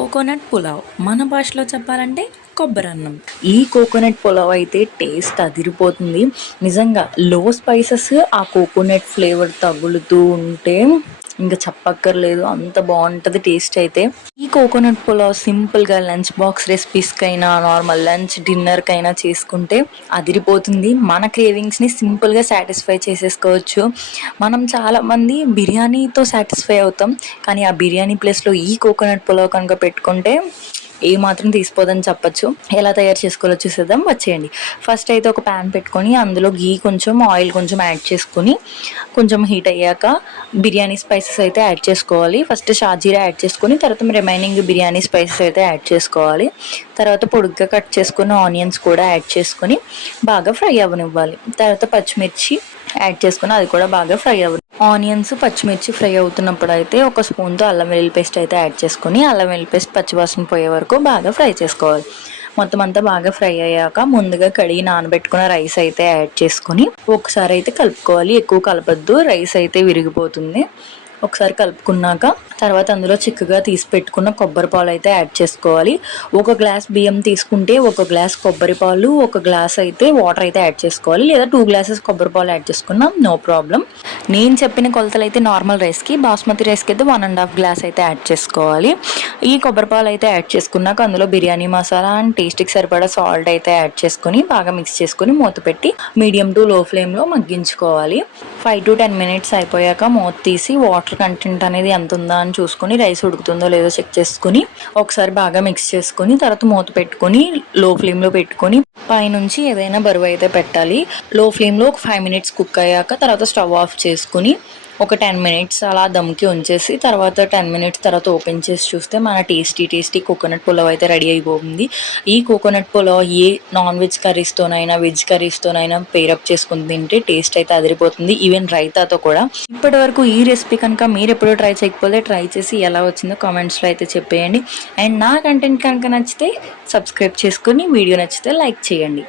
Coconut pulao మన భాషలో చెప్పాలంటే కొబ్బరన్నం. ఈ కోకోనట్ పులావ్ అయితే టేస్ట్ అదిరిపోతుంది. నిజంగా లో స్పైసెస్ ఆ కోకోనట్ ఫ్లేవర్ తగులుతూ ఉంటే ఇంకా చెప్పక్కర్లేదు, అంత బాగుంటుంది టేస్ట్ అయితే. ఈ కోకోనట్ పులావ్ సింపుల్గా లంచ్ బాక్స్ రెసిపీస్కైనా నార్మల్ లంచ్ డిన్నర్కైనా చేసుకుంటే అదిరిపోతుంది. మన క్రేవింగ్స్ని సింపుల్గా సాటిస్ఫై చేసేసుకోవచ్చు. మనం చాలామంది బిర్యానీతో సాటిస్ఫై అవుతాం, కానీ ఆ బిర్యానీ ప్లేస్లో ఈ కోకోనట్ పులావ్ కనుక పెట్టుకుంటే ఏ మాత్రం తీసిపోదని చెప్పచ్చు. ఎలా తయారు చేసుకోవాలో చూసేద్దాం, వచ్చేయండి. ఫస్ట్ అయితే ఒక ప్యాన్ పెట్టుకొని అందులో గీ కొంచెం ఆయిల్ కొంచెం యాడ్ చేసుకొని కొంచెం హీట్ అయ్యాక బిర్యానీ స్పైసెస్ అయితే యాడ్ చేసుకోవాలి. ఫస్ట్ షాజీరా యాడ్ చేసుకొని తర్వాత రిమైనింగ్ బిర్యానీ స్పైసెస్ అయితే యాడ్ చేసుకోవాలి. తర్వాత పొడుగ్గా కట్ చేసుకున్న ఆనియన్స్ కూడా యాడ్ చేసుకొని బాగా ఫ్రై అవ్వనివ్వాలి. తర్వాత పచ్చిమిర్చి యాడ్ చేసుకుని అది కూడా బాగా ఫ్రై అవ్వాలి. ఆనియన్స్ పచ్చిమిర్చి ఫ్రై అవుతున్నప్పుడు అయితే ఒక స్పూన్తో అల్లం వెల్లుల్లి పేస్ట్ అయితే యాడ్ చేసుకొని అల్లం వెల్లుల్లి పేస్ట్ పచ్చివాసన పోయే వరకు బాగా ఫ్రై చేసుకోవాలి. మొత్తం అంతా బాగా ఫ్రై అయ్యాక ముందుగా కడిగి నానబెట్టుకున్న రైస్ అయితే యాడ్ చేసుకొని ఒకసారి అయితే కలుపుకోవాలి. ఎక్కువ కలపద్దు, రైస్ అయితే విరిగిపోతుంది. ఒకసారి కలుపుకున్నాక తర్వాత అందులో చిక్కగా తీసి పెట్టుకున్న కొబ్బరి పాలు అయితే యాడ్ చేసుకోవాలి. ఒక గ్లాస్ బియ్యం తీసుకుంటే ఒక గ్లాస్ కొబ్బరి పాలు, ఒక గ్లాస్ అయితే వాటర్ అయితే యాడ్ చేసుకోవాలి. లేదా 2 గ్లాసెస్ కొబ్బరి పాలు యాడ్ చేసుకున్నాం, నో ప్రాబ్లం. నేను చెప్పిన కొలతలు అయితే నార్మల్ రైస్కి, బాస్మతి రైస్కి అయితే 1.5 గ్లాస్ అయితే యాడ్ చేసుకోవాలి. ఈ కొబ్బరి పాలు అయితే యాడ్ చేసుకున్నాక అందులో బిర్యానీ మసాలా అండ్ టేస్ట్కి సరిపడా సాల్ట్ అయితే యాడ్ చేసుకొని బాగా మిక్స్ చేసుకొని మూత పెట్టి మీడియం టు లో ఫ్లేమ్లో మగ్గించుకోవాలి. 5 to 10 minutes అయిపోయాక మూత తీసి వాటర్ కంటెంట్ అనేది ఎంత ఉందా అని చూసుకొని రైస్ ఉడుకుతుందో లేదో చెక్ చేసుకుని ఒకసారి బాగా మిక్స్ చేసుకొని తర్వాత మూత పెట్టుకొని లో ఫ్లేమ్లో పెట్టుకొని పైనుంచి ఏదైనా బరువు అయితే పెట్టాలి. లో ఫ్లేమ్లో ఒక 5 minutes కుక్ అయ్యాక తర్వాత స్టవ్ ఆఫ్ చేసుకుని ఒక 10 minutes అలా దమ్కి ఉంచేసి తర్వాత 10 minutes తర్వాత ఓపెన్ చేసి చూస్తే మన టేస్టీ కోకోనట్ పులావ్ అయితే రెడీ అయిపోతుంది. ఈ కోకోనట్ పులావ్ ఏ నాన్ వెజ్ కర్రీస్తోనైనా వెజ్ కర్రీస్తోనైనా పేరప్ చేసుకుని తింటే టేస్ట్ అయితే అదిరిపోతుంది, ఈవెన్ రైతాతో కూడా. ఇప్పటి వరకు ఈ రెసిపీ కనుక మీరు ఎప్పుడూ ట్రై చేయకపోతే ట్రై చేసి ఎలా వచ్చిందో కామెంట్స్లో అయితే చెప్పేయండి. అండ్ నా కంటెంట్ కనుక నచ్చితే సబ్స్క్రైబ్ చేసుకుని వీడియో నచ్చితే లైక్ చేయండి.